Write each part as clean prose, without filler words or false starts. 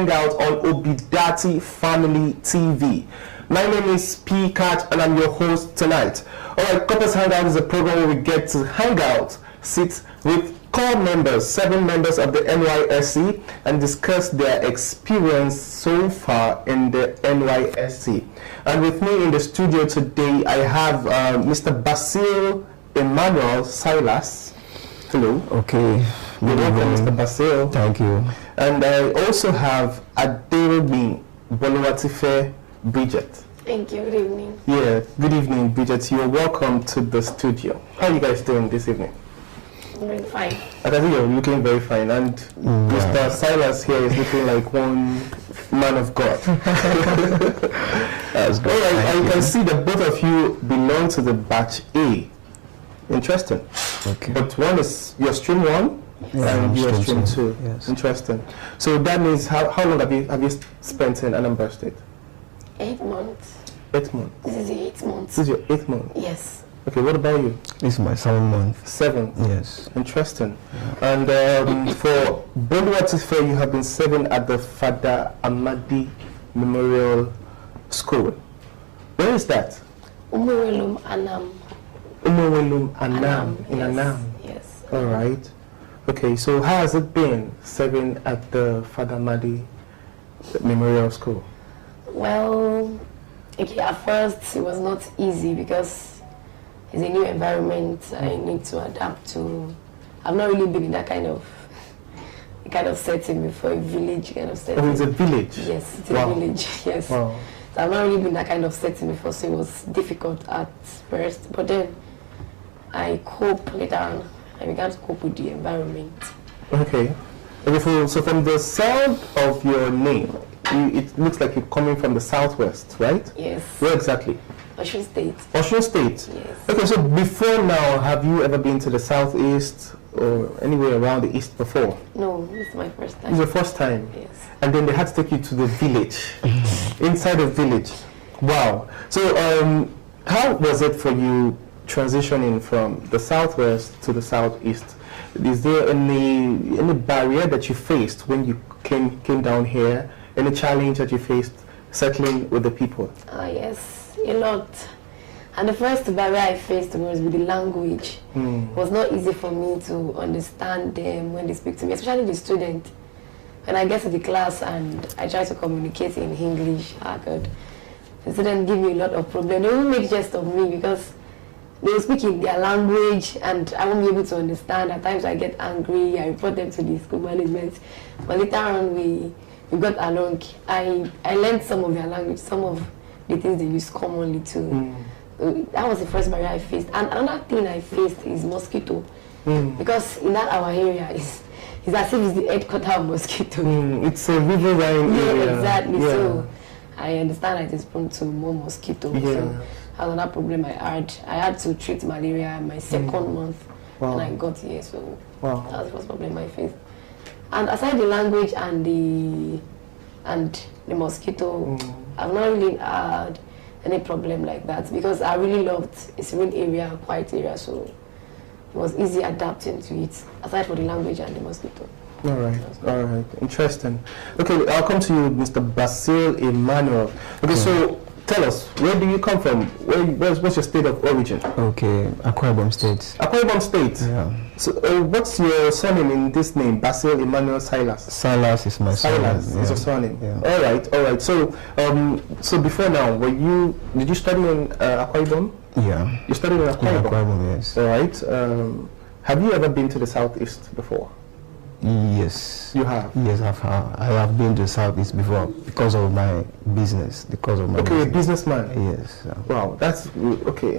Hangout on Obidati Family TV. My name is P. Catch and I'm your host tonight. Alright, Corpers Hangout is a program where we get to hang out, sit with core members, 7 members of the NYSC, and discuss their experience so far in the NYSC. And with me in the studio today, I have Mr. Basil Emmanuel Silas. Hello. Okay. You're welcome, Mr. Basil. Thank you. And I also have Aderomi Boluwatife Bridget. Thank you. Good evening. Yeah, good evening, Bridget. You're welcome to the studio. How are you guys doing this evening? I'm doing fine. I can see you're looking very fine, and Mr. Silas here is looking like one man of God. That's good. All right, I can see that both of you belong to the batch A. Interesting. Okay. But one is your stream 1 and your stream 2. Yes. Interesting. So that means how long have you spent in Anambra State? 8 months. 8 months. This is the 8th month. This is your 8th month. Yes. Okay. What about you? This is my 7th month. 7th. Yes. Interesting. And for Boluwatife, you have been serving at the Father Amadi Memorial School. Where is that? Umuwelum Anam. Umuwelum Anam in Yes. Anam. Yes. All right. Okay. So how has it been serving at the Father Amadi Memorial School? Well, okay, at first it was not easy because it's a new environment. I need to adapt to. I've not really been in that kind of setting before, a village kind of setting. Oh, it's a village? Yes, it's a village, yes. Wow. So I've not really been in that kind of setting before, so it was difficult at first. But then I cope later on. I began to cope with the environment. Okay. So from the sound of your name, it looks like you're coming from the southwest, right? Yes. Where exactly? Osun State. Osun State? Yes. Okay, so before now, have you ever been to the southeast or anywhere around the east before? No, this is my first time. This is your first time? Yes. And then they had to take you to the village, inside the village. Wow. So how was it for you transitioning from the southwest to the southeast? Is there any barrier that you faced when you came down here? Any challenge that you faced settling with the people? Yes, a lot. And the first barrier I faced was with the language. It was not easy for me to understand them when they speak to me, especially the student. When I get to the class and I try to communicate in English, the student give me a lot of problems. They will make jest of me because they will speak in their language and I won't be able to understand. At times I get angry, I report them to the school management. But later on we got along. I learned some of their language, some of the things they use commonly too. That was the first barrier I faced. And another thing I faced is mosquito. Because in that our area it's as if it's the headquarters of mosquito. It's a riverine area. Yeah, exactly. Yeah. So I understand it is prone to more mosquito. Yeah. So another problem I had to treat malaria in my 2nd month when I got here. So that was the first problem I faced. And aside the language and the mosquito, I've not really had any problem like that because I really loved a serene area, quiet area, so it was easy adapting to it, aside for the language and the mosquito. All right, interesting. Okay, I'll come to you, Mr. Basil Emmanuel. Okay, so tell us, where do you come from? What's your state of origin? Okay, Akwa Ibom State. Akwa Ibom State? Yeah. So what's your surname in this name, Basil Emmanuel Silas? Silas is my surname. Silas is your surname. Yeah. All right. So, so before now, did you study in Akwa Ibom? Yeah. You studied in Akwa Ibom? Akwa Ibom, yes. All right. Have you ever been to the southeast before? Yes. You have? Yes, I have been to Southeast before because of my business. Okay, a businessman? Yes. Wow, that's okay.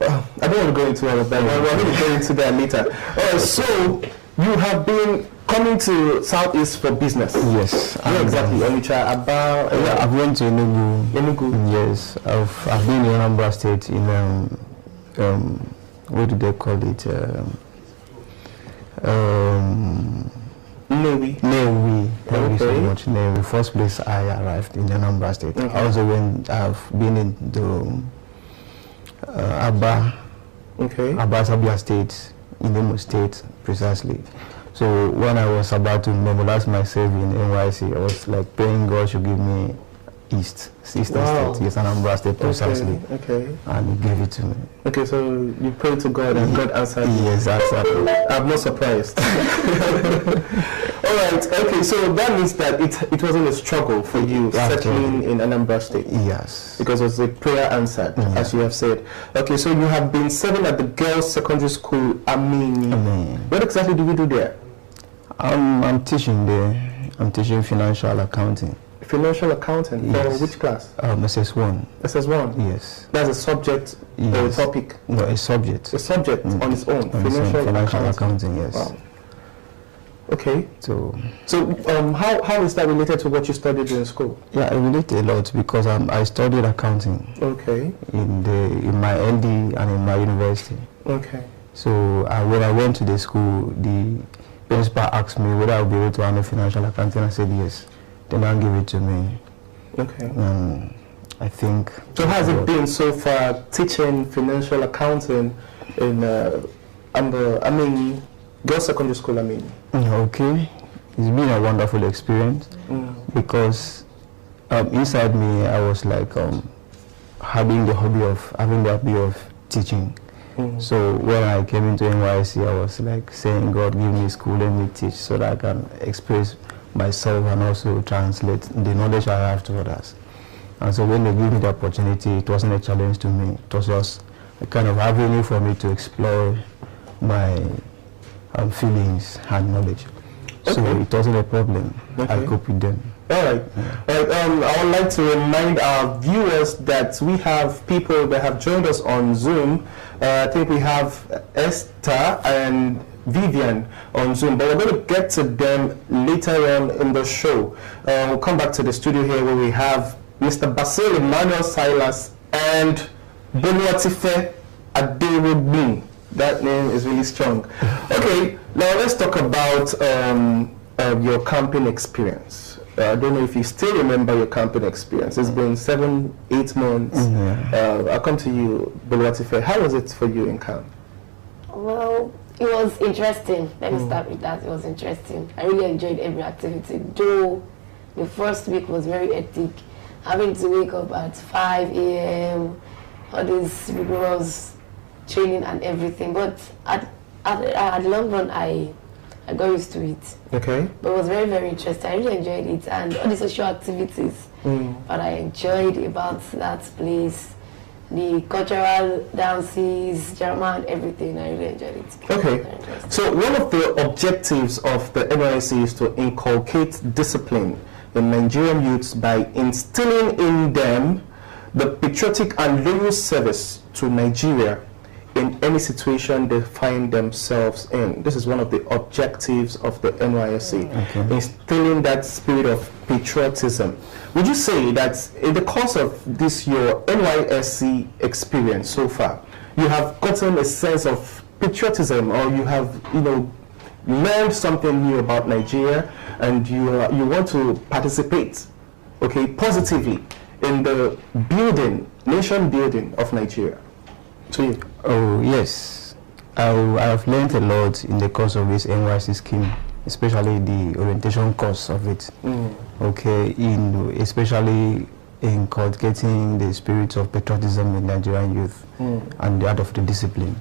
Well, I don't want to go into all of that. We're going to go into that later. So you have been coming to Southeast for business? Yes. Where exactly? I've went to Enugu. Enugu? Yes. I've been in Anambra State in what do they call it? Navy. Thank you so much. Navy. First place I arrived in Anambra State. Okay. Also when I've been into Aba, Okay. Aba Sabia State, in Imo State, precisely. So when I was about to mobilize myself in NYC, I was like praying God should give me East State, yes, Anambra State precisely. Okay. And He gave it to me. Okay, so you prayed to God and God answered you. Yes, exactly. I'm not surprised. All right. Okay, so that means that it wasn't a struggle for you settling in Anambra State. Yes. Because it was a prayer answered, as you have said. Okay, so you have been serving at the girls' secondary school, Amini. What exactly do you do there? I'm teaching there. I'm teaching financial accounting. Financial accounting? Yes. For which class? SS1. SS1? Yes. That's a subject or a topic? No, a subject. A subject on its own? Financial accounting, yes. Wow. Okay. So how is that related to what you studied in school? Yeah, I relate a lot because I studied accounting. Okay. In my ND and in my university. Okay. So when I went to the school, the principal asked me whether I would be able to handle financial accounting. I said yes. Then they'll give it to me. Okay. I think. So how has it been so far teaching financial accounting in girls' secondary school? Okay, it's been a wonderful experience because inside me I was like having the hobby of teaching. So when I came into NYC, I was like saying, God, give me school, let me teach so that I can express myself and also translate the knowledge I have to others. And so when they gave me the opportunity, it wasn't a challenge to me. It was just a kind of avenue for me to explore my feelings and knowledge. Okay. So it wasn't a problem. Okay. I cope with them. All right. I would like to remind our viewers that we have people that have joined us on Zoom. I think we have Esther and Vivian on Zoom, but we're going to get to them later on in the show. We'll come back to the studio here where we have Mr. Basil Emmanuel Silas and Boluwatife Aderogbin. That name is really strong. Okay, now let's talk about your camping experience. I don't know if you still remember your camping experience. It's been 7-8 months. I'll come to you, Boluwatife. How was it for you in camp? Well, it was interesting. Let me start with that. It was interesting. I really enjoyed every activity. Though the first week was very hectic, having to wake up at 5 a.m., all this rigorous training and everything. But at the long run, I got used to it. Okay. But it was very, very interesting. I really enjoyed it. And all the social activities that I enjoyed about that place, the cultural dances, drama and everything, I really enjoyed it. Okay. So one of the objectives of the NYSC is to inculcate discipline in Nigerian youths by instilling in them the patriotic and loyal service to Nigeria in any situation they find themselves in. This is one of the objectives of the NYSC, instilling that spirit of patriotism. Would you say that in the course of this your NYSC experience so far, you have gotten a sense of patriotism, or you have, learned something new about Nigeria, and you want to participate, positively in the nation building of Nigeria? To you. Oh yes, I have learned a lot in the course of this NYC scheme, especially the orientation course of it. Especially in cultivating the spirit of patriotism in Nigerian youth and the art of the discipline.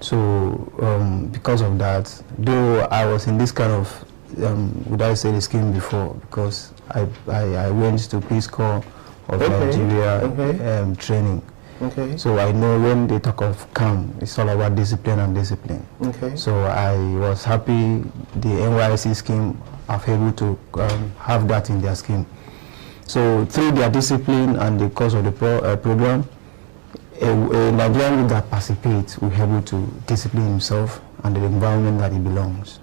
So because of that, though I was in this kind of would I say the scheme before, because I went to Peace Corps of Nigeria training. So I know when they talk of camp, it's all about discipline and discipline. So I was happy the NYSC scheme are able to have that in their scheme. So through their discipline and the course of the program, a Nigerian youth that participates will be able to discipline himself and the environment that he belongs.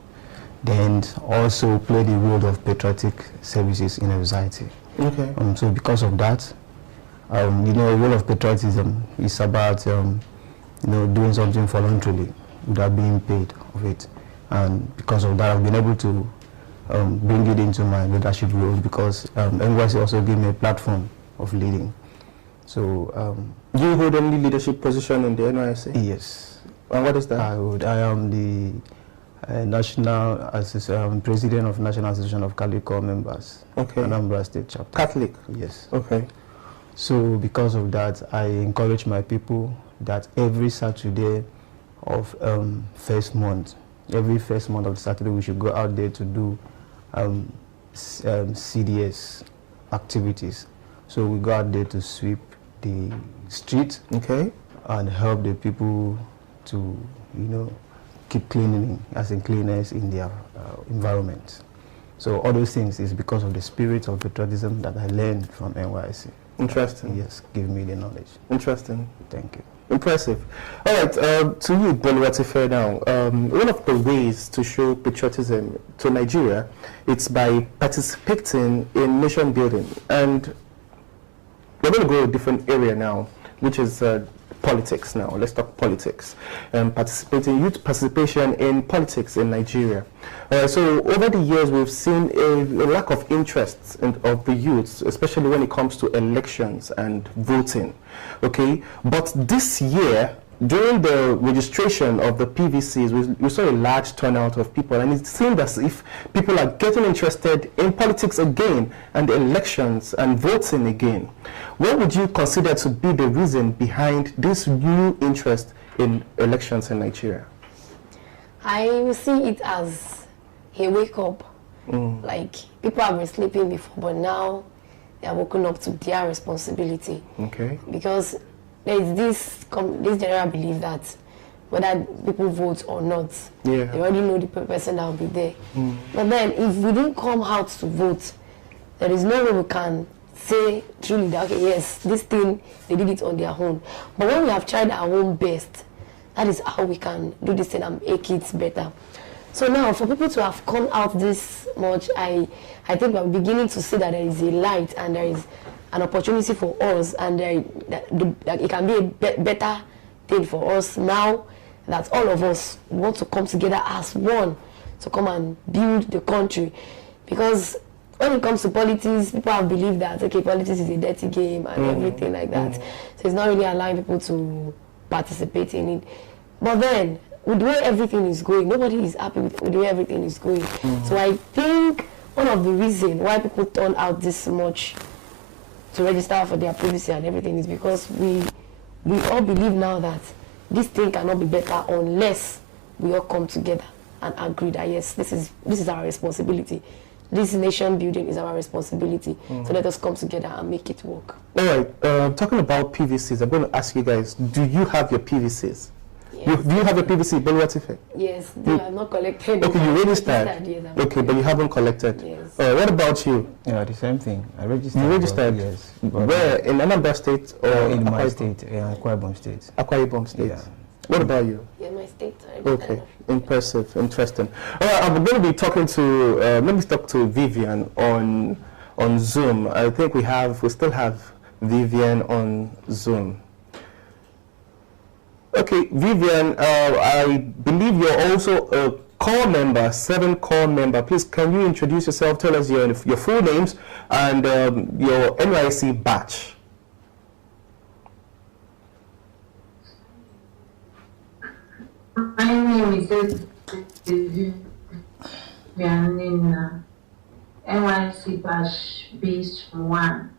Then also play the role of patriotic services in a society. So because of that, the role of patriotism is about doing something voluntarily without being paid of it, and because of that I've been able to bring it into my leadership role, because NYSC also gave me a platform of leading. So do you hold any leadership position in the NYSC? Yes. And what is that? I am President of National Association of Catholic Corps Members. Okay. Anambra State chapter. Catholic? Yes. Okay. So because of that, I encourage my people that every Saturday of first month, every first month of Saturday, we should go out there to do CDS activities. So we go out there to sweep the street, okay, and help the people to, keep cleaning, as in cleanliness in their environment. So all those things is because of the spirit of patriotism that I learned from NYC. Interesting. Yes, give me the knowledge. Interesting. Thank you. Impressive. All right, to you, Boluwatife, now, one of the ways to show patriotism to Nigeria, it's by participating in nation building. And we're going to go to a different area now, which is politics now. Let's talk politics. Youth participation in politics in Nigeria. So over the years, we've seen a lack of interest of the youth, especially when it comes to elections and voting. Okay, but this year, during the registration of the PVCs, we saw a large turnout of people, and it seemed as if people are getting interested in politics again, and elections and voting again. What would you consider to be the reason behind this new interest in elections in Nigeria? I will see it as a wake up. Like, people have been sleeping before, but now they are woken up to their responsibility. Okay. Because there is this general belief that whether people vote or not, they already know the person that will be there. But then, if we didn't come out to vote, there is no way we can say truly that, okay, yes, this thing, they did it on their own. But when we have tried our own best, that is how we can do this thing and make it better. So now, for people to have come out this much, I think we're beginning to see that there is a light and there is an opportunity for us, and that it can be a better thing for us now that all of us want to come together as one to come and build the country. Because when it comes to politics, people have believed that, okay, politics is a dirty game and everything like that. So it's not really allowing people to participate in it. But then, with the way everything is going, nobody is happy with the way everything is going. So I think one of the reasons why people turn out this much to register for their privacy and everything is because we all believe now that this thing cannot be better unless we all come together and agree that yes, this is our responsibility. This nation building is our responsibility. So let us come together and make it work. All right, talking about PVCs, I'm going to ask you guys, do you have your PVCs? Yes. Do you have a PVC, Boluwatife? Yes, they are not collected. Okay, you registered? Yes, okay, but you haven't collected? Yes. What about you? Yeah, the same thing. I registered. You registered? Yes. Where? In Anambra State or in my state? Akwa Ibom State. Akwa Ibom State. Yeah. What about you? Yeah, my state. Okay, impressive, interesting. All right, I'm going to be talking to, let me talk to Vivian on Zoom. I think we still have Vivian on Zoom. Okay, Vivian, I believe you're also a core member, 7 core member. Please, can you introduce yourself? Tell us your full names and your NYC batch. My name is Vivian, NYC batch B-1.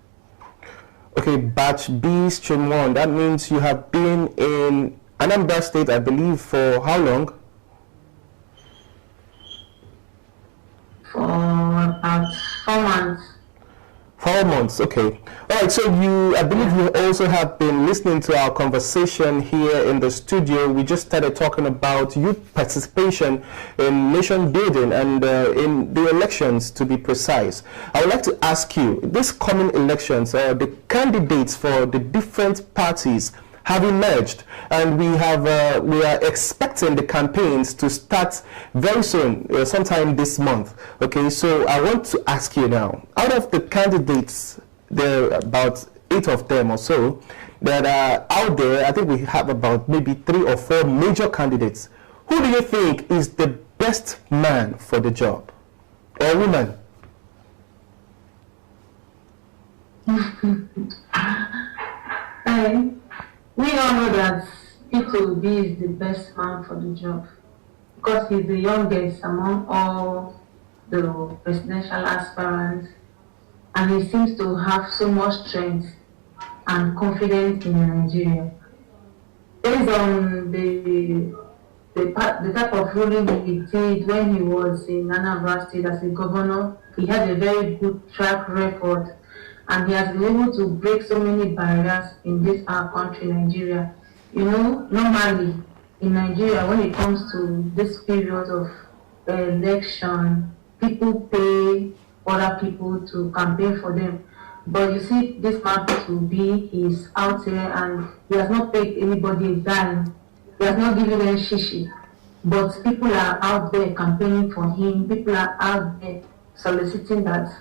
Okay, batch B-1. That means you have been in Anambra State, I believe, for how long? For about 4 months. 4 months, okay. All right, so I believe you also have been listening to our conversation here in the studio. We just started talking about youth participation in nation building and in the elections, to be precise. I would like to ask you, this coming elections, the candidates for the different parties have emerged, and we are expecting the campaigns to start very soon, sometime this month. Okay, so I want to ask you now, out of the candidates, there are about 8 of them or so that are out there. I think we have about maybe 3 or 4 major candidates. Who do you think is the best man for the job, or woman? We all know that Peter Obi is the best man for the job, because he's the youngest among all the presidential aspirants, and he seems to have so much strength and confidence in Nigeria. Based on the type of ruling he did when he was in Anambra State as a governor, he has a very good track record, and he has been able to break so many barriers in this our country, Nigeria. You know, normally in Nigeria, when it comes to this period of election, people pay other people to campaign for them. But you see, this man to be, he's out there and he has not paid anybody a dime. He has not given them shishi. But people are out there campaigning for him. People are out there soliciting that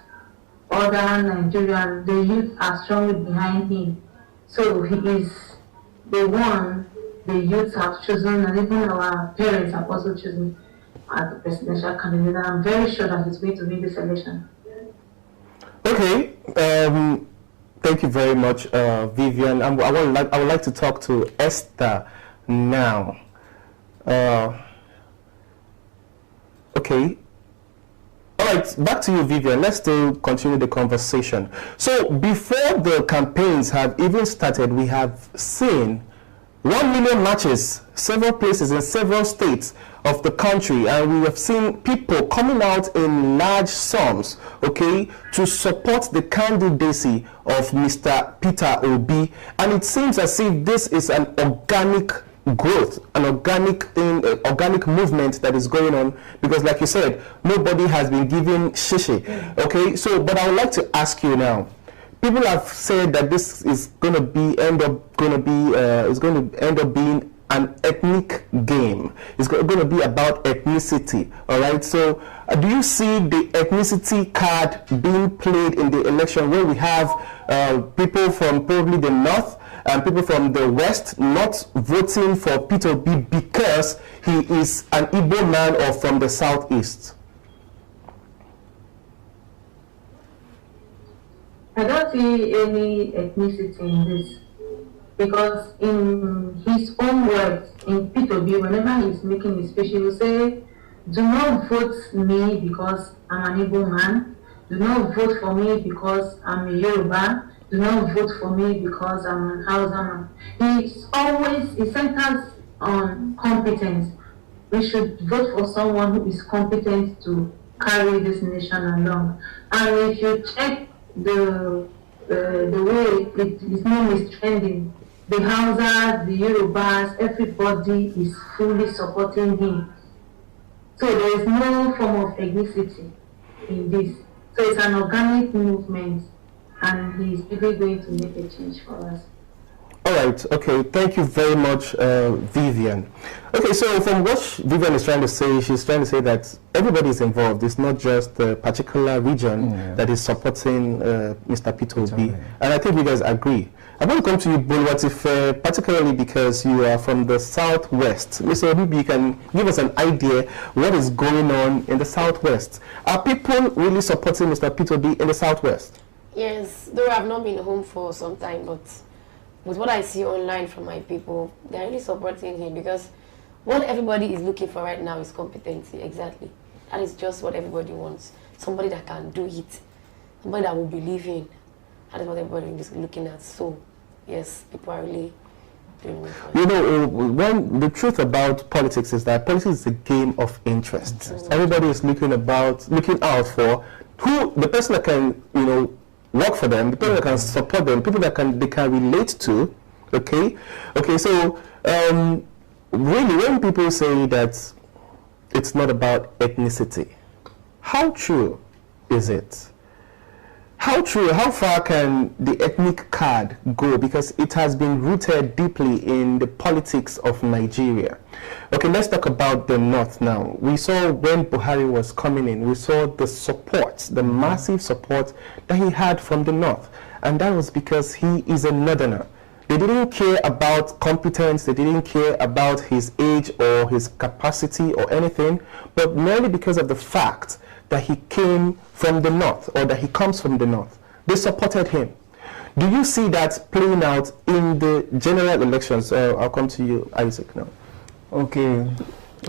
other Nigerians, the youth are strongly behind him. So he is the one the youth have chosen, and even our parents have also chosen as the presidential candidate. And I'm very sure that he's going to win this election. Okay, thank you very much, Vivian. I would like to talk to Esther now. Okay. All right, back to you, Vivian. Let's still continue the conversation. So before the campaigns have even started, we have seen 1 million matches, several places in several states of the country, and we have seen people coming out in large sums, okay, to support the candidacy of Mr. Peter Obi. And it seems as if this is an organic growth, an organic thing, organic movement that is going on, because like you said, nobody has been given shishi, okay? So, but I would like to ask you now, people have said that this is going to end up being an ethnic game. It's going to be about ethnicity, all right? So do you see the ethnicity card being played in the election, where we have people from probably the north and people from the west not voting for Peter Obi because he is an Igbo man or from the southeast? I don't see any ethnicity in this, because in his own words, in Peter B, whenever he's making his speech, he will say, do not vote me because I'm an Igbo man, do not vote for me because I'm a Yoruba, do not vote for me because I'm an Hausa man. He centers on competence. We should vote for someone who is competent to carry this nation along. And if you check the way his name is trending, the Hausas, the Yorubas, everybody is fully supporting him. So there is no form of ethnicity in this. So it's an organic movement, and he's really going to make a change for us. All right, okay, thank you very much, Vivian. Okay, so from what Vivian is trying to say, she's trying to say that everybody is involved. It's not just a particular region that is supporting Mr. Peter Obi. And I think you guys agree. I want to come to you, Buluwatife, particularly because you are from the southwest. Mr. Obi, you can give us an idea what is going on in the southwest. Are people really supporting Mr. Peter Obi in the southwest? Yes, though I've not been home for some time, but with what I see online from my people, they're really supporting him, because what everybody is looking for right now is competency. Exactly. That is just what everybody wants. Somebody that can do it. Somebody that will believe in. That is what everybody is looking at. So, yes, people are really doing it. You know, when the truth about politics is that politics is a game of interest. Everybody is looking out for who the person that can, you know, work for them, the people that can support them, people that they can relate to. Okay, so really, when people say that it's not about ethnicity, how true is it? How far can the ethnic card go? Because it has been rooted deeply in the politics of Nigeria. Okay, let's talk about the north now. We saw when Buhari was coming in, we saw the support, the massive support that he had from the north. And that was because he is a northerner. They didn't care about competence, they didn't care about his age or his capacity or anything, but merely because of the fact that he came from the north, or that he comes from the north. They supported him. Do you see that playing out in the general elections? I'll come to you, Isaac, now. Okay.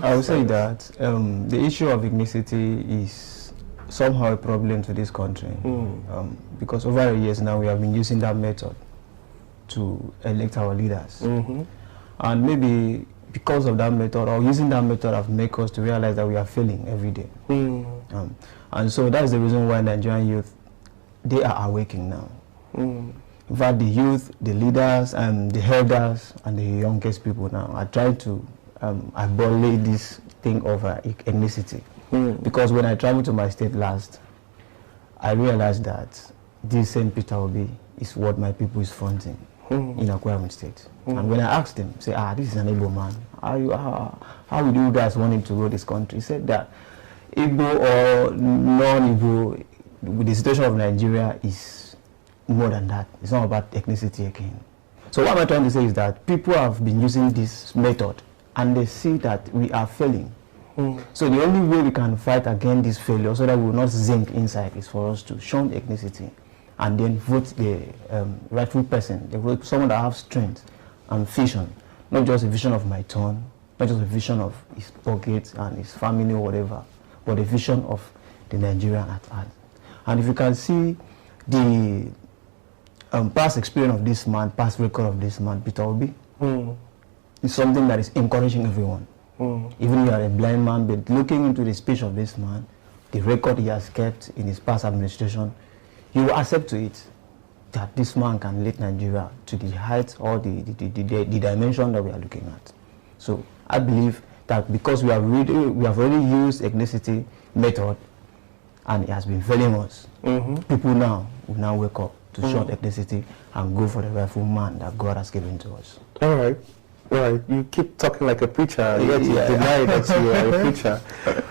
I would say that the issue of ethnicity is somehow a problem to this country, because over the years now we have been using that method to elect our leaders. And maybe because of that method, or using that method, have made us to realize that we are failing every day. And so that's the reason why Nigerian youth, they are awakening now. In fact, the youth, the leaders, and the elders, and the youngest people now are trying to abolish this thing of ethnicity. Because when I traveled to my state last, I realized that this same Peter Obi is what my people is fronting in Akwa State. And when I asked him, say, this is an Igbo man. How would you guys want him to rule this country? He said that Igbo or non-Igbo, the situation of Nigeria is more than that. It's not about ethnicity again. So what I'm trying to say is that people have been using this method and they see that we are failing. So the only way we can fight against this failure so that we will not sink inside is for us to shun ethnicity and then vote the rightful person, someone that has strength and vision, not just a vision of my turn, not just a vision of his pockets and his family or whatever, but a vision of the Nigerian at heart. And if you can see the past experience of this man, past record of this man, Peter Obi, is something that is encouraging everyone. Even if you are a blind man, but looking into the speech of this man, the record he has kept in his past administration, you will accept to it that this man can lead Nigeria to the heights or the dimension that we are looking at. So I believe that because we have already used ethnicity method and it has been failing us, people now will now wake up to shun ethnicity and go for the rightful man that God has given to us. All right. Right, you keep talking like a preacher, yet you deny that you are a preacher.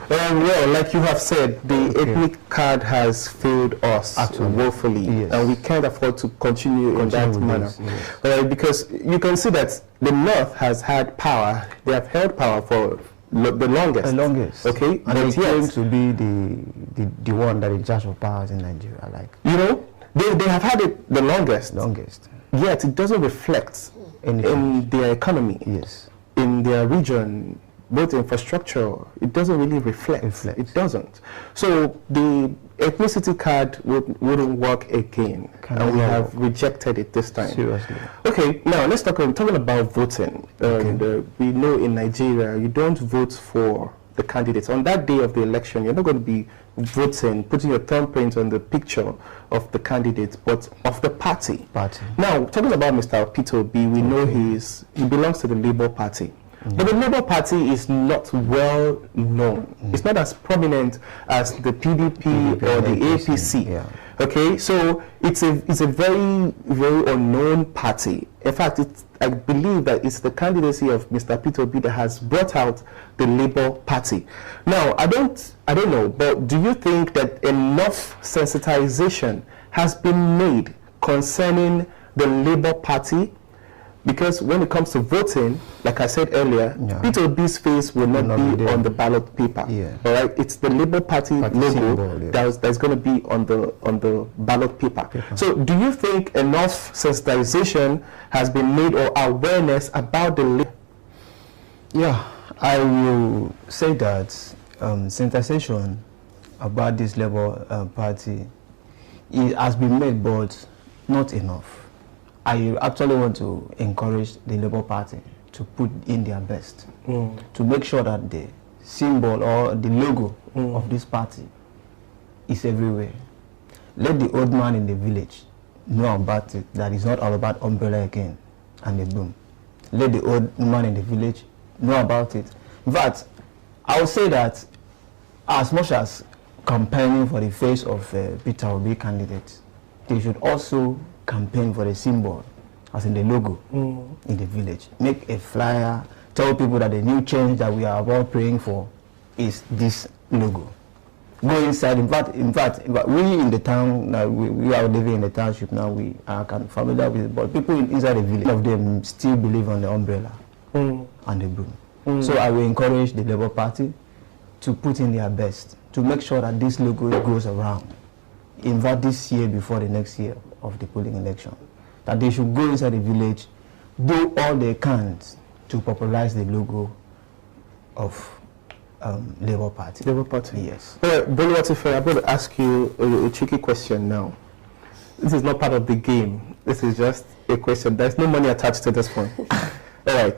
Well, like you have said, the ethnic card has failed us woefully, and we can't afford to continue in that manner. Because you can see that the North has had power, they have held power for the longest. Okay, and they claim to be the one that is in charge of powers in Nigeria. Like, you know, they have had it the longest. Yet it doesn't reflect in their economy, in their region, both infrastructure. It doesn't really reflect. It doesn't. So the ethnicity card wouldn't work again, and we have rejected it this time. Seriously. Okay, now let's talking about voting. We know in Nigeria you don't vote for the candidates. On that day of the election, you're not going to be voting, putting your thumbprint on the picture of the candidate, but of the party. Now, talking about Mr. Peter Obi, we know he belongs to the Labour Party. But the Labour Party is not well known. It's not as prominent as the PDP or the APC. Okay, so it's a very, very unknown party. In fact, I believe that it's the candidacy of Mr. Peter Obi that has brought out the Labour Party. Now, I don't know, but do you think that enough sensitization has been made concerning the Labour Party? Because when it comes to voting, like I said earlier, Peter Obi's face will not be on the ballot paper. All right, it's the Labour Party logo symbol, that's going to be on the ballot paper. So, do you think enough sensitization has been made or awareness about the? I will say that sensitization about this Labour Party has been made, but not enough. I actually want to encourage the Labour Party to put in their best to make sure that the symbol or the logo of this party is everywhere. Let the old man in the village know about it, that it's not all about umbrella again and the boom. Let the old man in the village know about it. In fact, I would say that as much as campaigning for the face of Peter Obi candidate, they should also campaign for the symbol, as in the logo, in the village. Make a flyer, tell people that the new change that we are about praying for is this logo. Go inside. In fact, we in the town, we are living in the township now, we are kind of familiar with it, but people inside the village, of them still believe on the umbrella and the broom. So I will encourage the Labour Party to put in their best to make sure that this logo goes around. In fact, this year before the next year of the polling election, that they should go inside the village, do all they can to popularize the logo of Labour Party. Labour Party? Yes. All right, Boluwatife, I'm going to ask you a tricky question now. This is not part of the game. This is just a question. There's no money attached to this one. All right.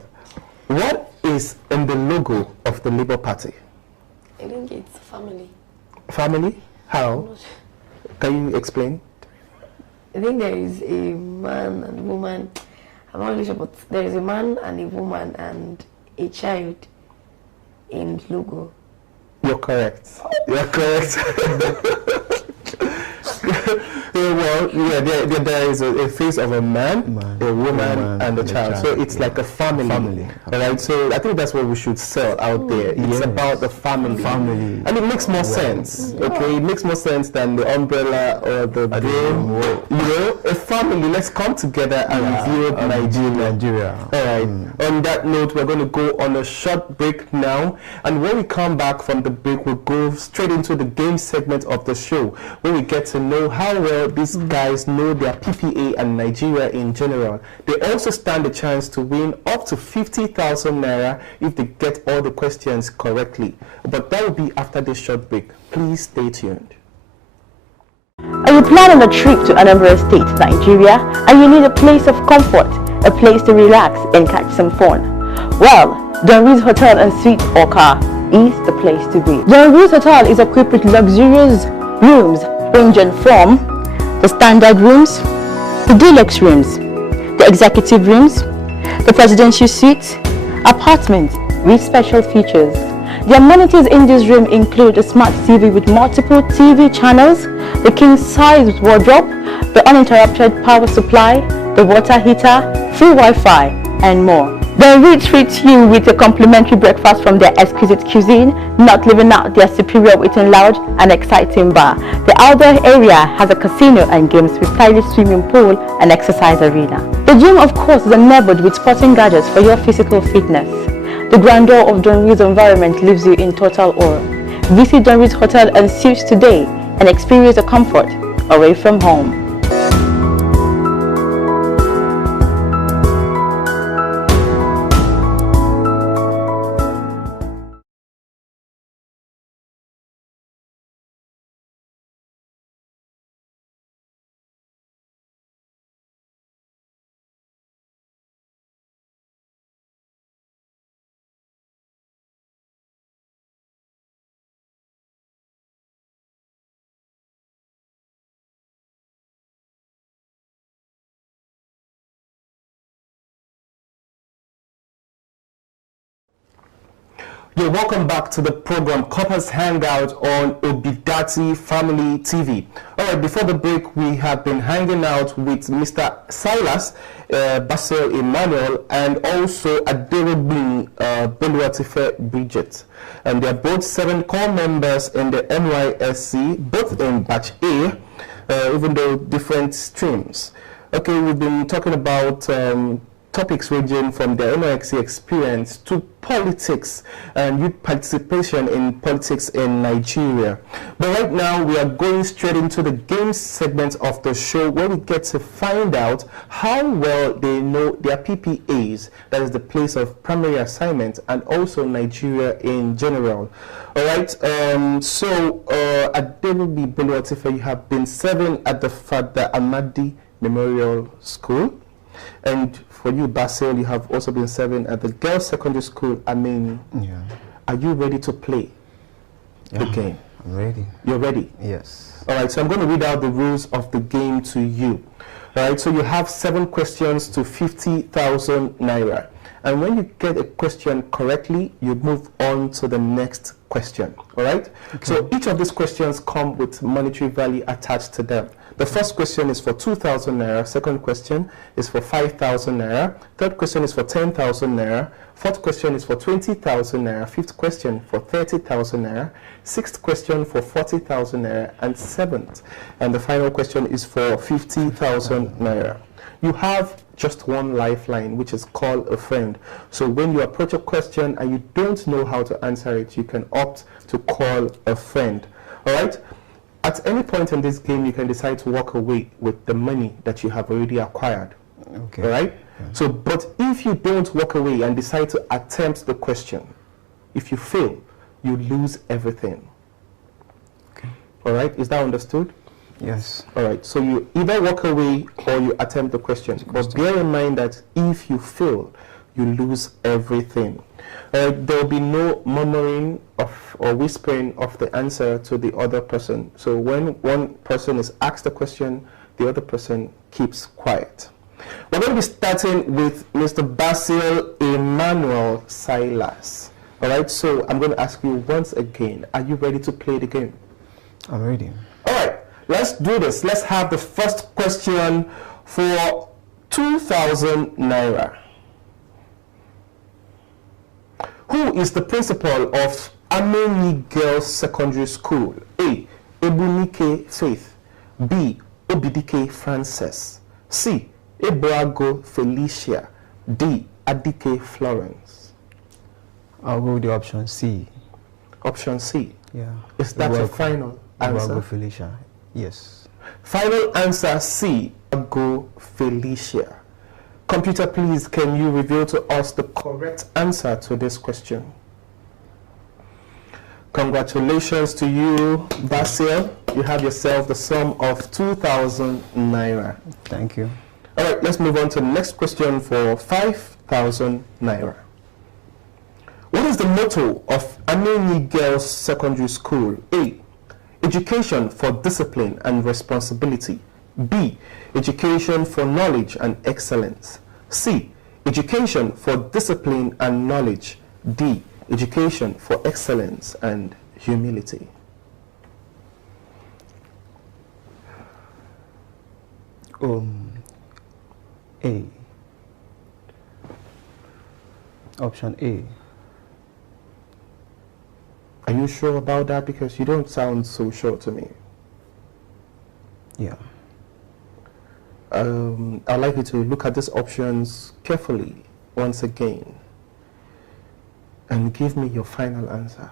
What is in the logo of the Labour Party? I think it's family. Family? How? I'm not sure. Can you explain? I think there is a man and woman. I'm not really sure, but there is a man and a woman and a child in logo. You're correct. You're correct. Well, yeah, there is a face of a man, a woman, and a child. So it's like a family. All right. So I think that's what we should sell out there. It's about the family. And it makes more sense. Okay, it makes more sense than the umbrella or the broom. You know, a family. Let's come together and build Nigeria. All right. On that note, we're going to go on a short break now, and when we come back from the break, we'll go straight into the game segment of the show, where we get to know how well these guys know their PPA and Nigeria in general. They also stand a chance to win up to 50,000 naira if they get all the questions correctly. But that will be after this short break. Please stay tuned. Are you planning a trip to Anambra State, Nigeria, and you need a place of comfort, a place to relax and catch some fun? Well, Don Reed's Hotel and Suites Oka is the place to be. Don Reed's Hotel is equipped with luxurious rooms ranging from the standard rooms, the deluxe rooms, the executive rooms, the presidential suites, apartments with special features. The amenities in this room include a smart TV with multiple TV channels, the king-size wardrobe, the uninterrupted power supply, the water heater, free Wi-Fi, and more. They will treat you with a complimentary breakfast from their exquisite cuisine, not leaving out their superior waiting loud and exciting bar. The outdoor area has a casino and games with stylish swimming pool and exercise arena. The gym, of course, is enabled with sporting gadgets for your physical fitness. The grandeur of Don Reed's environment leaves you in total awe. Visit Don Reed's Hotel and Suites today and experience the comfort away from home. Yeah, welcome back to the program Corpers Hangout on Obidati Family TV. All right, before the break, we have been hanging out with Mr. Silas Basil Emmanuel and also Aderobin Boluwatife Bridget. And they are both 7 core members in the NYSC, both in Batch A, even though different streams. Okay, we've been talking about topics ranging from their NYSC experience to politics and youth participation in politics in Nigeria. But right now we are going straight into the games segment of the show where we get to find out how well they know their PPAs, that is the place of primary assignment, and also Nigeria in general. All right, so Aderobi Boluwatife, you have been serving at the Father Amadi Memorial School, and for you, Basil, you have also been serving at the Girls Secondary School, Ameni. Yeah. Are you ready to play the game? I'm ready. You're ready? Yes. All right, so I'm going to read out the rules of the game to you. All right, so you have 7 questions to 50,000 naira. And when you get a question correctly, you move on to the next question. All right? Okay. So each of these questions come with monetary value attached to them. The first question is for 2,000 naira. Second question is for 5,000 naira. Third question is for 10,000 naira. Fourth question is for 20,000 naira. Fifth question for 30,000 naira. Sixth question for 40,000 naira. And seventh, and the final question is for 50,000 naira. You have just one lifeline, which is call a friend. So when you approach a question and you don't know how to answer it, you can opt to call a friend. All right? At any point in this game, you can decide to walk away with the money that you have already acquired. Okay. All right? Yeah. So, but if you don't walk away and decide to attempt the question, If you fail, you lose everything. Okay. All right, is that understood? Yes. All right, so you either walk away or you attempt the question. But bear in mind that if you fail, you lose everything. There will be no murmuring of or whispering of the answer to the other person. So when one person is asked a question, the other person keeps quiet. We're going to be starting with Mr. Basil Emmanuel Silas. All right, so I'm going to ask you once again, are you ready to play the game? I'm ready. All right, let's do this. Let's have the first question for 2,000 naira. Who is the principal of Ameni Girls Secondary School? A. Ebunike Faith. B. Obidike Frances. C. Ebuago Felicia. D. Adike Florence. I'll go with the option C. Option C. Yeah. Is that your final answer? Ebuago Felicia. Yes. Final answer C. Ebuago Felicia. Computer, please, can you reveal to us the correct answer to this question? Congratulations to you, Basil. You have yourself the sum of 2,000 naira. Thank you. All right, let's move on to the next question for 5,000 naira. What is the motto of Ameni Girls Secondary School? A. Education for discipline and responsibility. B. Education for knowledge and excellence. C. Education for discipline and knowledge. D. Education for excellence and humility. A. Option A. Are you sure about that? Because you don't sound so sure to me. Yeah. I'd like you to look at these options carefully once again and give me your final answer.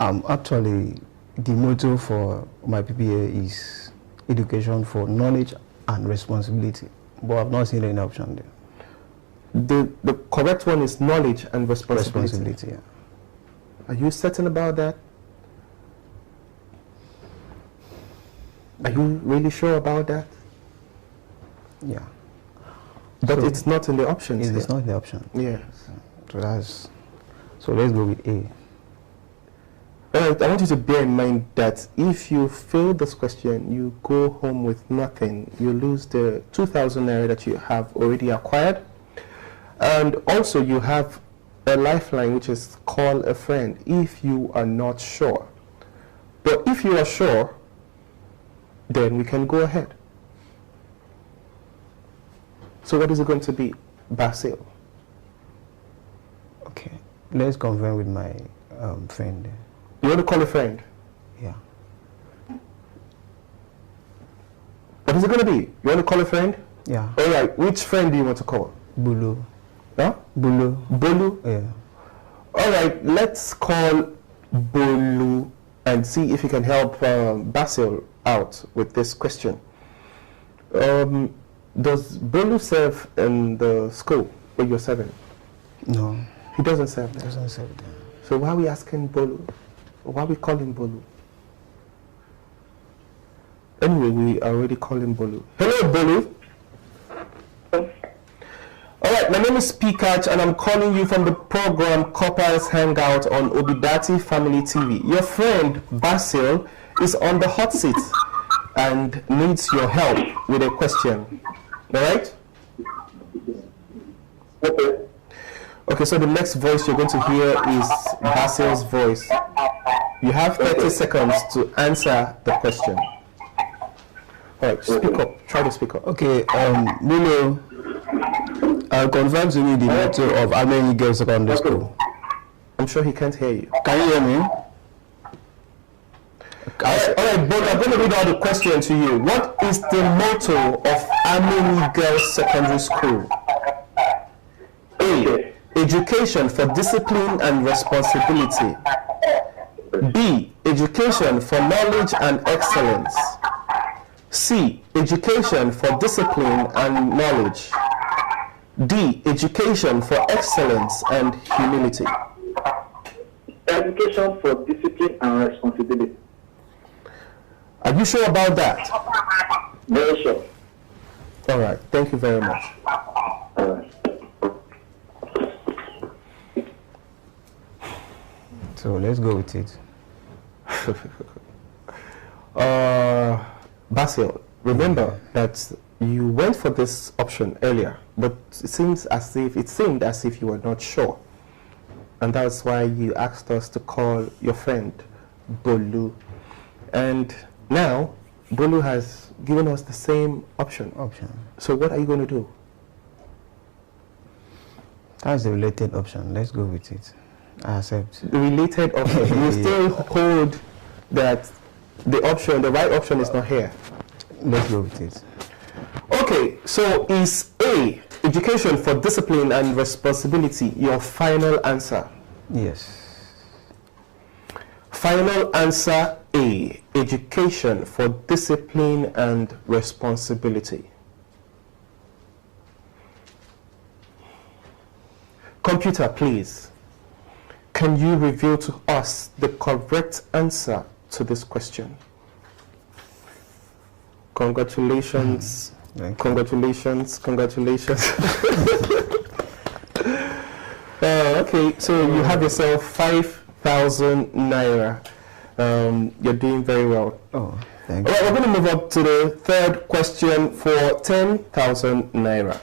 Actually, the motto for my PPA is education for knowledge and responsibility, but I've not seen any option there. The correct one is knowledge and responsibility. Responsibility, yeah. Are you certain about that? Are you really sure about that? Yeah. But So it's not in the options. It's not the option. Yes. So let's go with A. All right, I want you to bear in mind that if you fail this question, you go home with nothing. You lose the 2,000 naira that you have already acquired. And also you have a lifeline, which is call a friend if you are not sure. But if you are sure, then we can go ahead. So what is it going to be, Basil? Okay. Let's confirm with my friend. You want to call a friend? Yeah. What is it going to be? You want to call a friend? Yeah. All right, which friend do you want to call? Bulu. Huh? Bulu. Bolu? Yeah. All right, let's call Bolu and see if he can help Basil out with this question. Does Bolu serve in the school where you're serving? No. He doesn't serve there. Doesn't serve there. So why are we asking Bolu? Why are we calling Bolu? Anyway, we are already calling Bolu. Hello, Bolu. All right, my name is Pikach, and I'm calling you from the program Corpers Hangout on Obidati Family TV. Your friend Basil is on the hot seat and needs your help with a question. All right? Okay. Okay, so the next voice you're going to hear is Basil's voice. You have 30 seconds to answer the question. All right, speak up. Try to speak up. Okay, Bulu, confirm to me the motto of Ameni Girls Secondary School. I'm sure he can't hear you. Can you hear me? All right, but I'm going to read out the question to you. What is the motto of Ameni Girls Secondary School? A. Education for discipline and responsibility. B. Education for knowledge and excellence. C. Education for discipline and knowledge. D. Education for excellence and humility. education for discipline and responsibility. Are you sure about that? Very sure. All right. Thank you very much. All right. So let's go with it. Basil, remember that you went for this option earlier, but it seemed as if you were not sure. And that's why you asked us to call your friend Bolu. And now Bolu has given us the same option. So what are you going to do? That's the related option. Let's go with it. I accept. The related option. You still hold that the right option is not here. Let's go with it. Okay, so is A, education for discipline and responsibility, your final answer? Yes. Final answer A, education for discipline and responsibility. Computer, please. Can you reveal to us the correct answer to this question? Congratulations. Congratulations. Okay, so you have yourself 5,000 naira. You're doing very well. Oh, thank you. All right, we're going to move up to the third question for 10,000 naira.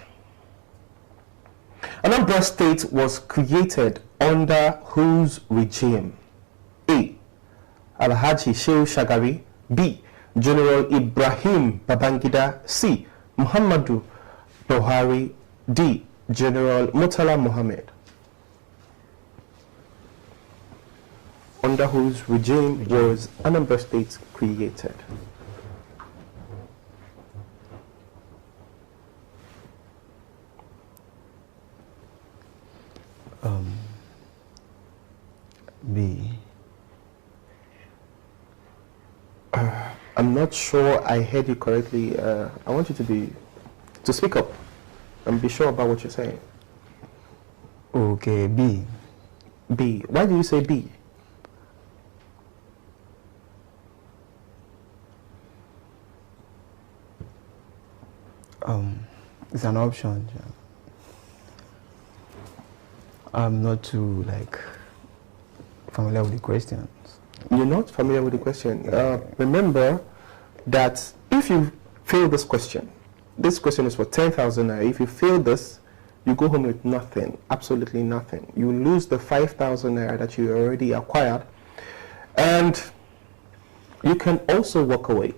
Anambra State was created under whose regime? A. Alhaji Shehu Shagari. B. General Ibrahim Babangida. C. Muhammadu Buhari. D. General Murtala Mohammed. Under whose regime was Anambra State created? B. I'm not sure I heard you correctly. I want you to speak up and be sure about what you're saying. Okay, B. B. Why do you say B? It's an option. I'm not too familiar with the questions. You're not familiar with the question. Remember that if you fail this question is for 10,000 naira. If you fail this, you go home with nothing, absolutely nothing. You lose the 5,000 naira that you already acquired, and you can also walk away.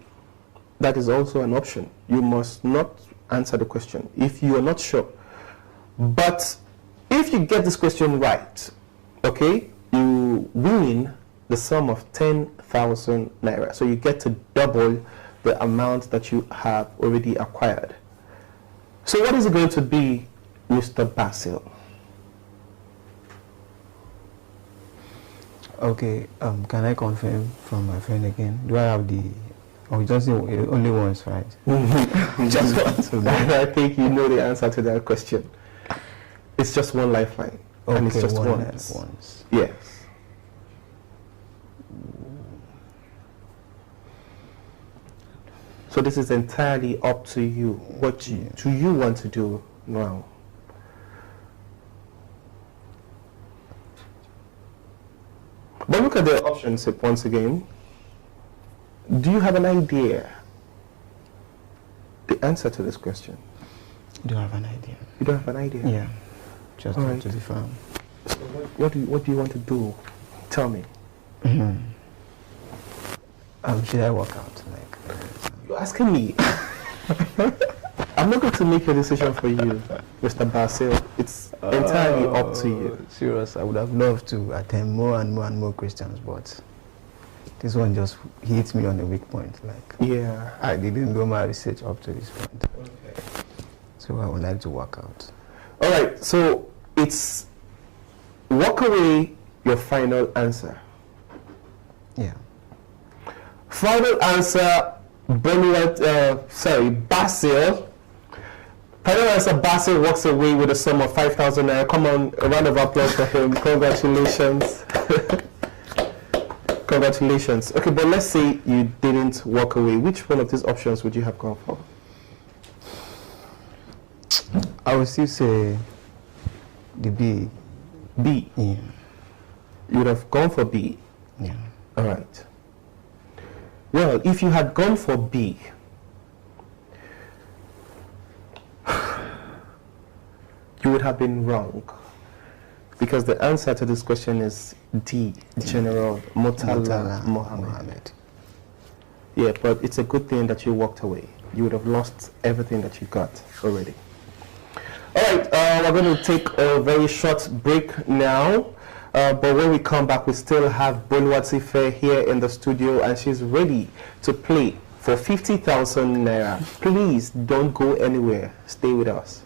That is also an option. You must not answer the question if you are not sure. But if you get this question right, okay, you win the sum of 10,000 naira. So you get to double the amount that you have already acquired. So what is it going to be, Mr. Basil? Okay, can I confirm from my friend again? Do I have the... Oh, just only once, right? Just once. I think you know the answer to that question. It's just one lifeline. Okay, and it's just once. Yes. So this is entirely up to you. What do you want to do now? But look at the options once again. Do you have an idea? The answer to this question? Do you have an idea? You don't have an idea? Yeah. Just right. to be firm. So what do you want to do? Tell me. Should I work out? You're asking me. I'm not going to make a decision for you, Mr. Basil. It's entirely up to you. Serious, I would have loved to attend more and more questions, but this one just hits me on a weak point. Yeah. I didn't do my research up to this point. Okay. So I would like to work out. All right. So it's walk away your final answer. Yeah. Final answer, Basil. Final answer, Basil walks away with a sum of 5,000 naira. Come on, a round of applause for him. Congratulations. Congratulations. Okay, but let's say you didn't walk away. Which one of these options would you have gone for? I would still say the B. B? Yeah. You would have gone for B? Yeah. All right. Well, if you had gone for B, you would have been wrong. Because the answer to this question is D, General Murtala Mohammed. Yeah, but it's a good thing that you walked away. You would have lost everything that you got already. All right, we're going to take a very short break now. But when we come back, we still have Boluwatife here in the studio, and she's ready to play for 50,000 Naira. Please don't go anywhere. Stay with us.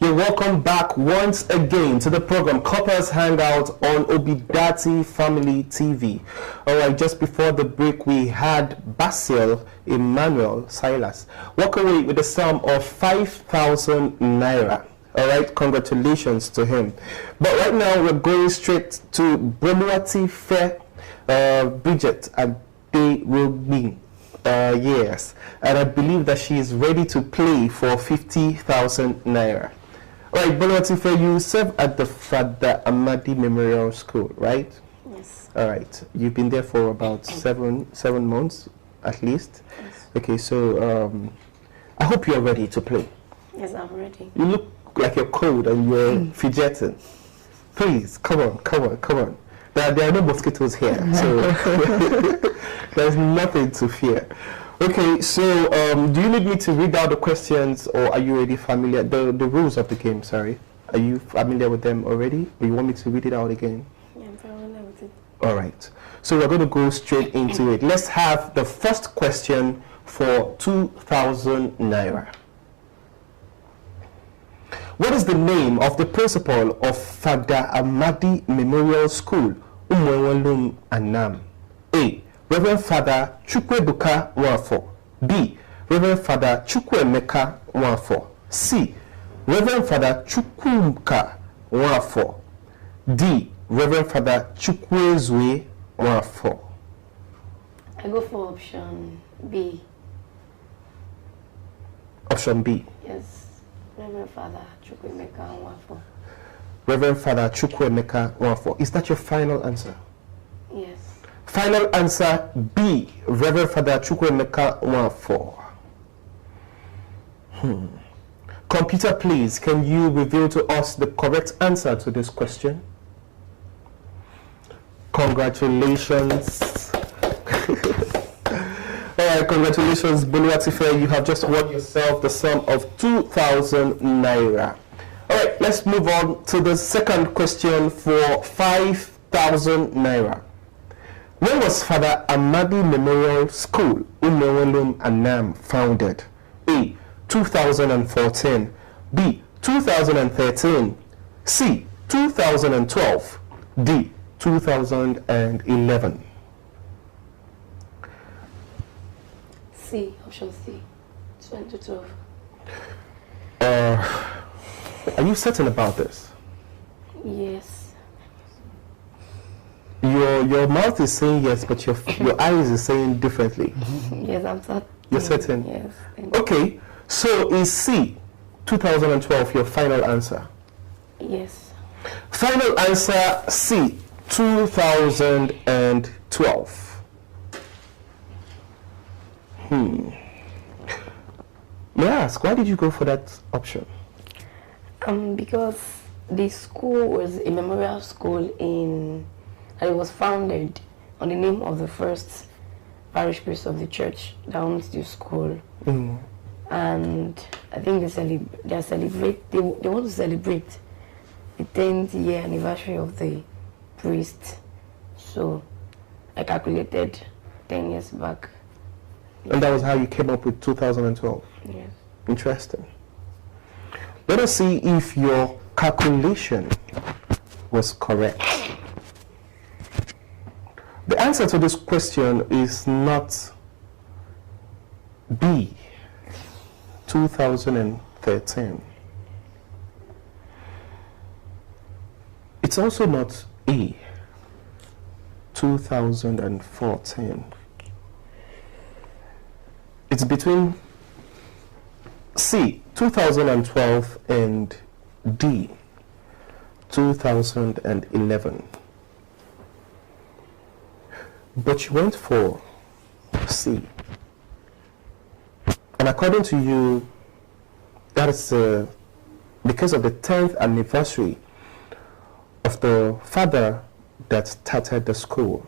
Welcome back once again to the program Corpers Hangout on Obidati Family TV. Alright, just before the break we had Basil Emmanuel Silas walk away with a sum of 5,000 Naira. Alright, congratulations to him. But right now we're going straight to Boluwatife Bridget, and they will be yes. And I believe that she is ready to play for 50,000 Naira. All right, Boluwatife, you serve at the Father Amadi Memorial School, right? Yes. All right. You've been there for about seven months, at least. Yes. Okay, so I hope you're ready to play. Yes, I'm ready. You look like you're cold and you're fidgeting. Please, come on. There are no mosquitoes here, so there's nothing to fear. Okay, so do you need me to read out the questions, or are you already familiar? The rules of the game, sorry. Are you familiar with them already? Or you want me to read it out again? Yeah, I'm familiar with it. All right. So we're going to go straight into it. Let's have the first question for 2,000 Naira. What is the name of the principal of Father Amadi Memorial School, Umwewelum Anam? A. Reverend Father Chukwebuka Nwafo. B. Reverend Father Chukwemeka Nwafo. C. Reverend Father Chukwumka Nwafo. D. Reverend Father Chukwezwe Nwafo. I go for option B. Option B. Yes. Reverend Father Chukwemeka Nwafo. Reverend Father Chukwemeka Nwafo. Is that your final answer? Yes. Final answer B, Reverend Father Chukwemeka Nwafo. Computer, please, can you reveal to us the correct answer to this question? Congratulations. Alright, congratulations, Boluwatife. You have just won yourself the sum of 2,000 Naira. Alright, let's move on to the second question for 5,000 Naira. When was Father Amadi Memorial School, Umewelum Anam, founded? A. 2014. B. 2013. C. 2012. D. 2011. C. Option C. 2012. Are you certain about this? Yes. Your mouth is saying yes, but your eyes is saying differently. Yes, I'm certain. You're certain? Yes. Okay, so is C, 2012, your final answer? Yes. Final answer C, 2012. May I ask, why did you go for that option? Because the school was a memorial school and it was founded on the name of the first parish priest of the church that owns the school. And I think they want to celebrate the 10th year anniversary of the priest. So I calculated 10 years back. And that was how you came up with 2012? Yes. Interesting. Let us see if your calculation was correct. The answer to this question is not B, 2013. It's also not E, 2014. It's between C, 2012 and D, 2011. But you went for C. And according to you, that is because of the 10th anniversary of the father that started the school.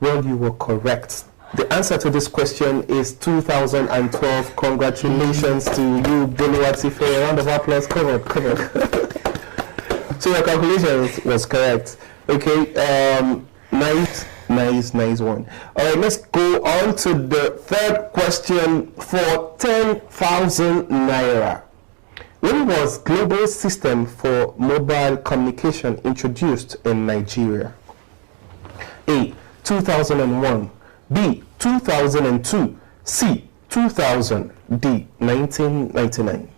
Well, you were correct. The answer to this question is 2012. Congratulations to you, Boluwatife. A round of applause. Come on. So your calculation was correct. Okay, nice one. All right, let's go on to the third question for 10,000 naira. When was global system for mobile communication introduced in Nigeria? A, 2001. B, 2002. C, 2000. D, 1999.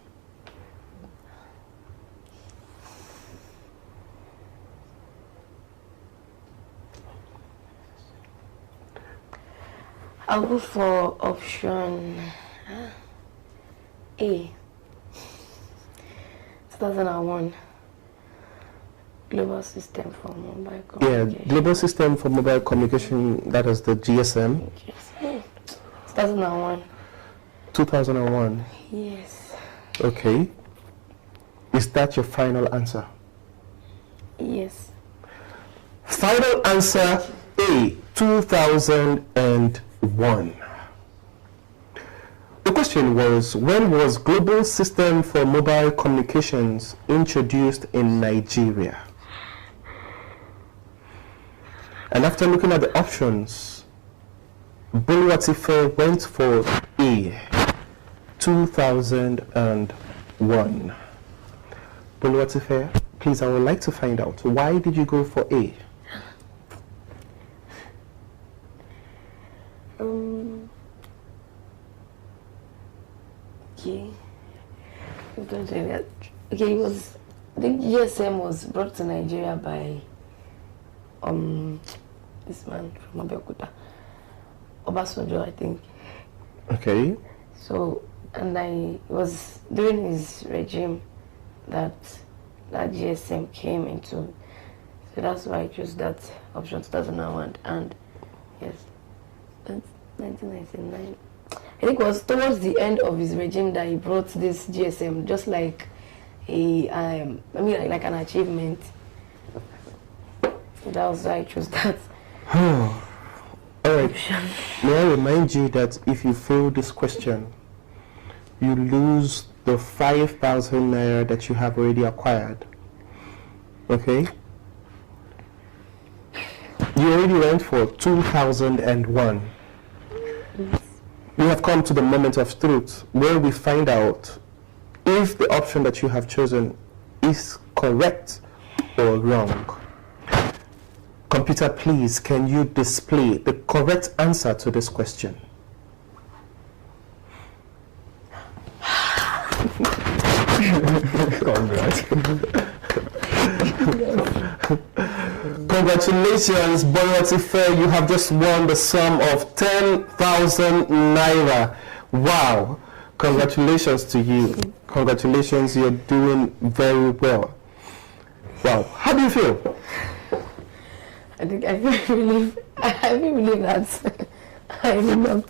I'll go for option A, 2001. Global system for mobile communication. Yeah, global system for mobile communication, that is the GSM. 2001. 2001. Yes. Okay. Is that your final answer? Yes. Final answer A, 2001. The question was, when was global system for mobile communications introduced in Nigeria? And after looking at the options, Boluwatife went for A, 2001. Boluwatife, please, I would like to find out, why did you go for A? Okay. Okay, I think GSM was brought to Nigeria by this man from Abeokuta, Obasanjo, I think. Okay. So, and it was during his regime that GSM came into. So that's why I chose that option, 2001, and yes, that's 1999. I think it was towards the end of his regime that he brought this GSM, just like like an achievement. That was why I chose that. All right. May I remind you that if you fail this question, you lose the 5,000 naira that you have already acquired. Okay? You already went for 2001. We have come to the moment of truth where we find out if the option that you have chosen is correct or wrong. Computer, please, can you display the correct answer to this question? Congrats. Congratulations, Boyotife. You have just won the sum of 10,000 naira. Wow. Congratulations to you. Congratulations, you're doing very well. Wow. How do you feel? I feel relieved. I feel relieved that I will not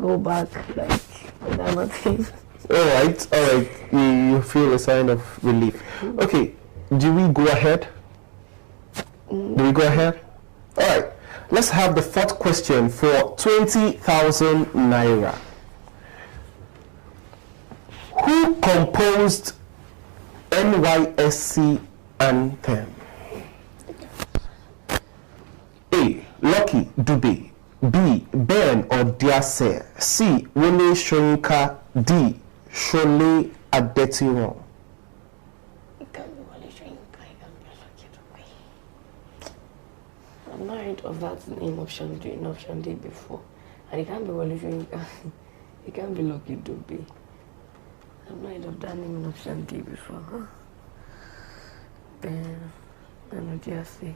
go back like without nothing. Alright. You feel a sign of relief. Okay, do we go ahead? Do we go ahead? Alright, let's have the fourth question for 20,000 naira. Who composed NYSC anthem? A. Lucky Dube. B. Ben Odiase. C. Wole Shoyinka. D. Shole Adetiran. It can't be Wole Shoyinka, it can't be Lucky Dube. I've not heard of that name option D before. And it can't be Wole Shoyinka. It can't be Lucky Dube. I've not heard of that name in option D before, huh? Ben Odiase.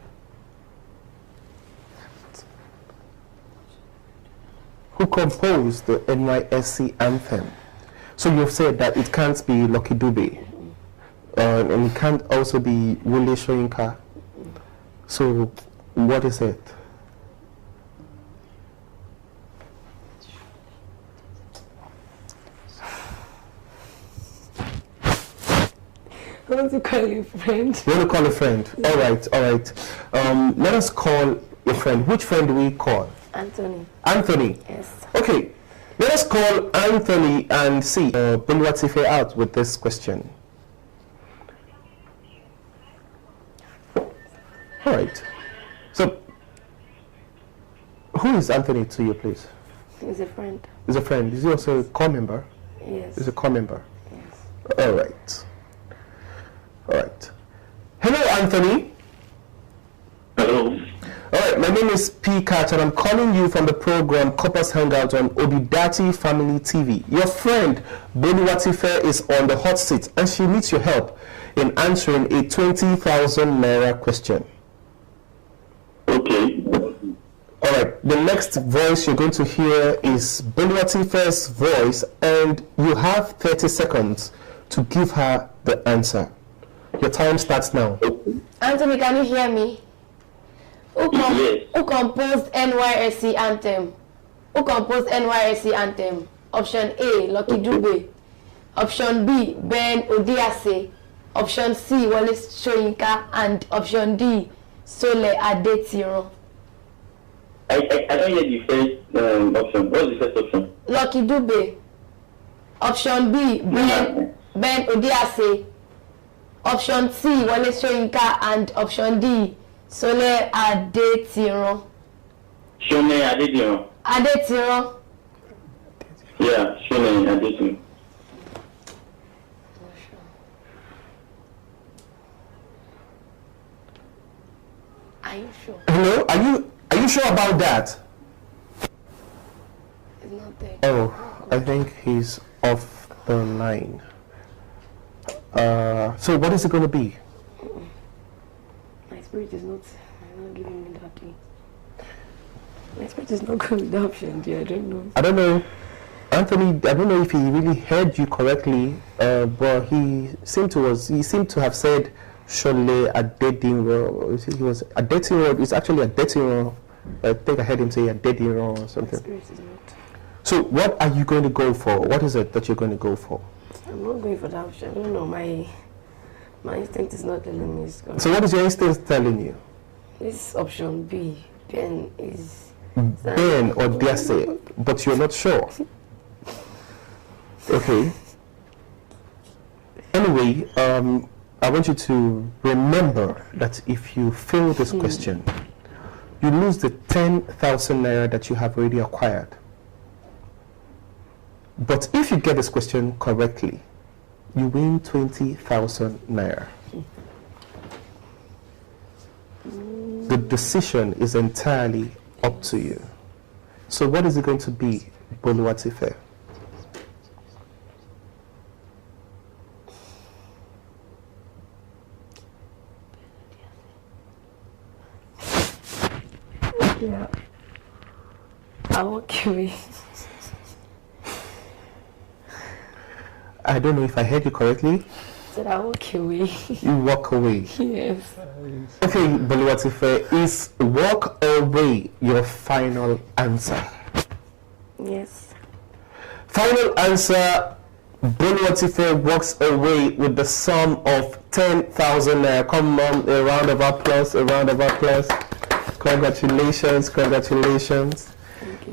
Who composed the NYSC anthem? So you've said that it can't be Lucky Dube, and it can't also be Wole Shoyinka. So what is it? I want to call you a friend. You want to call a friend? All right. Let us call a friend. Which friend do we call? Anthony. Anthony. Yes. Okay. Let us call Anthony and see Bonuatife out with this question. All right. So, who is Anthony to you, please? He's a friend. He's a friend. Is he also a core member? Yes. He's a core member. Yes. All right. All right. Hello, Anthony. Hello. All right, my name is P. Kat, and I'm calling you from the program Corpers Hangout on Obidati Family TV. Your friend, Bonuatife, is on the hot seat, and she needs your help in answering a 20,000 naira question. Okay. All right, the next voice you're going to hear is Bonuatife's voice, and you have 30 seconds to give her the answer. Your time starts now. Anthony, can you hear me? Yes. Who composed NYSC anthem? Who composed NYSC anthem? Option A, Lucky Dube. Option B, Ben Odiase. Option C, Wole Shoyinka. And option D, Sole Adetiran. I don't hear the first option. What's the first option? Lucky Dube. Option B, Ben Odiase. Option C, Wole Shoyinka. And option D, Sole Adetiran. Shone Adetiran. Adetiran. Yeah, Shone Adetiran. Are you sure? Hello, are you sure about that? It's not there. Oh, I think he's off the line. So what is it going to be? My spirit is not giving me that thing. My spirit is not going with the option, dear. I don't know. I don't know. Anthony, I don't know if he really heard you correctly, but he seemed to have said Shole Adetiran. He was Adetiran. It's actually Adetiran. I think I heard him say Adetiran or something. My spirit is not. So what are you going to go for? What is it that you're going to go for? I'm not going for that option. I don't know. My instinct is not telling me it's going. So what is your instinct telling you? This option B, Ben is. Ben or Diase, but you're not sure. Okay. Anyway, I want you to remember that if you fail this question, you lose the 10,000 naira that you have already acquired. But if you get this question correctly, you win 20,000 naira. The decision is entirely up to you. So what is it going to be, Bonuatife? Yeah. I walk away. I don't know if I heard you correctly. Said I walk away. You walk away. Yes. Okay, Boluwatife, is walk away your final answer? Yes. Final answer, Boluwatife walks away with the sum of 10,000 naira. Come on, a round of applause, a round of applause. Congratulations, congratulations.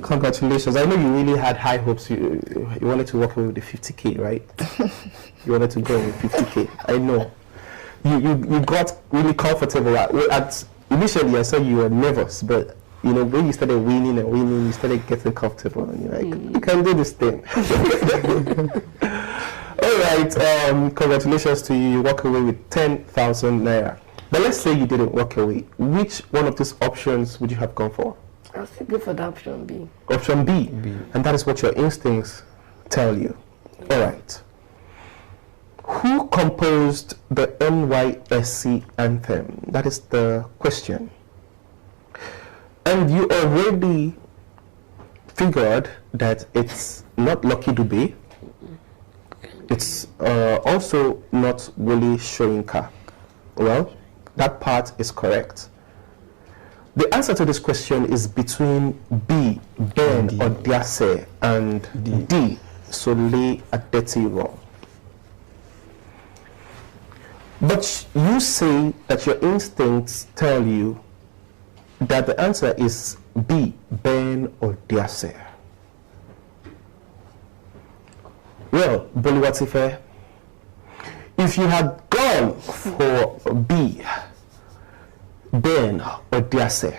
Congratulations. I know you really had high hopes. You wanted to walk away with the 50K, right? You wanted to go with 50K. I know. You got really comfortable. Initially, I saw you were nervous, but you know, when you started winning and winning, you started getting comfortable, and you're like, you can do this thing. All right. Congratulations to you. You walk away with 10,000 naira. But let's say you didn't walk away. Which one of these options would you have gone for? I'll still go for the option B. Option B. And that is what your instincts tell you. All right. Who composed the NYSC anthem? That is the question. And you already figured that it's not Lucky Dube. It's also not Wole Soyinka. Well, that part is correct. The answer to this question is between B, Ben Odiase, and D, Sole Adetiro. But you say that your instincts tell you that the answer is B, Ben Odiase. Well, Boluwatife, if you had gone for B, Ben Odiase,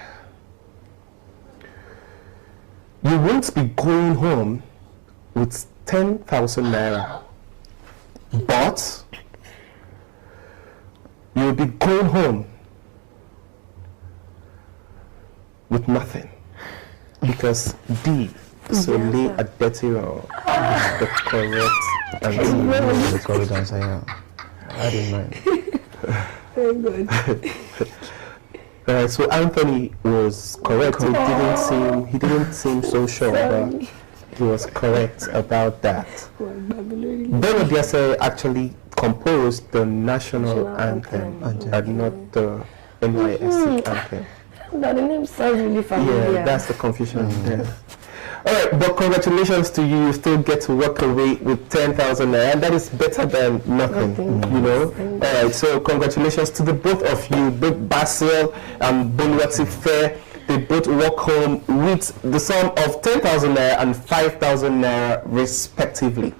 you won't be going home with 10,000 naira, but you'll be going home with nothing, because D, Sole Adetiro, is the correct answer. The correct answer, yeah. I didn't mind. Very good. So Anthony was correct. He didn't seem so sure, but he was correct about that. Ben Odiase actually composed the national anthem and not the NYSC anthem. But the name sounds really familiar. Yeah, that's the confusion there. All right, but congratulations to you. You still get to walk away with 10,000 naira, and that is better than nothing, you know. All right, so congratulations to the both of you, both Basil and Boluwatife. They both walk home with the sum of 10,000 naira and 5,000 naira respectively.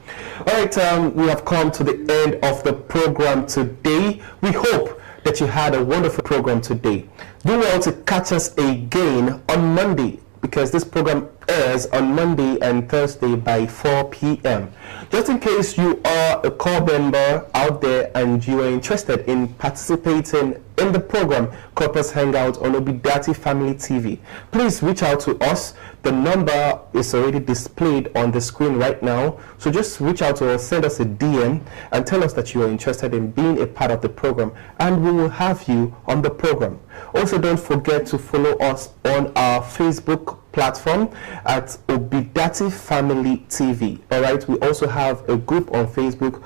All right, we have come to the end of the program today. We hope that you had a wonderful program today. Do well to catch us again on Monday, because this program airs on Monday and Thursday by 4 p.m. Just in case you are a core member out there and you are interested in participating in the program Corpers Hangout on Obidati Family TV, please reach out to us. The number is already displayed on the screen right now. So just reach out to us, send us a DM, and tell us that you are interested in being a part of the program, and we will have you on the program. Also, don't forget to follow us on our Facebook platform at Obidati Family TV. All right, we also have a group on Facebook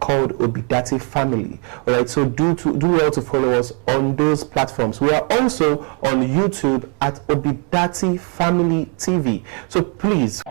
called Obidati Family. All right, so do well to follow us on those platforms. We are also on YouTube at Obidati Family TV. So please.